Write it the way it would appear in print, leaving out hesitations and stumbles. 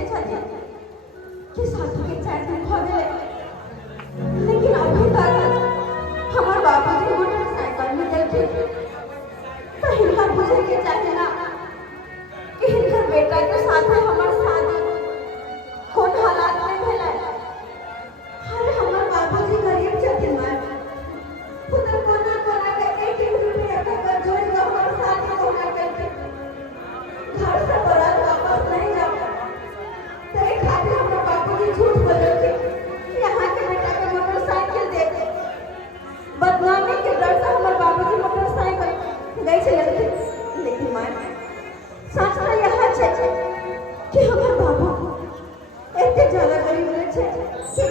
के छथि कि शादी के 4 दिन हो गए, लेकिन अभी तक हमार बाबूजी मोटरसाइकिल में देलखिन। तो हिनका बुझे के चाहे ना कि हिनकर बेटा के साथ हमार शादी कौन हालात में भेलै। अरे हमार बाबूजी गरीब छथिन मां, पुत्र कोना कोना के 1 रुपया तक जोड़ के हमार शादी होना करके घर से बारात वापस नहीं जाओ। तो एक खातिर हमार बाबूजी झूठ बोले कि यहाँ के बेटा के मोटरसाइकिल दे दे। बदनामी के डर से हमार बाबूजी मोटरसाइकिल गई चले। लेकिन मां सच तो यह है कि हमार बाबू इतने ज्यादा गरीब रहे कि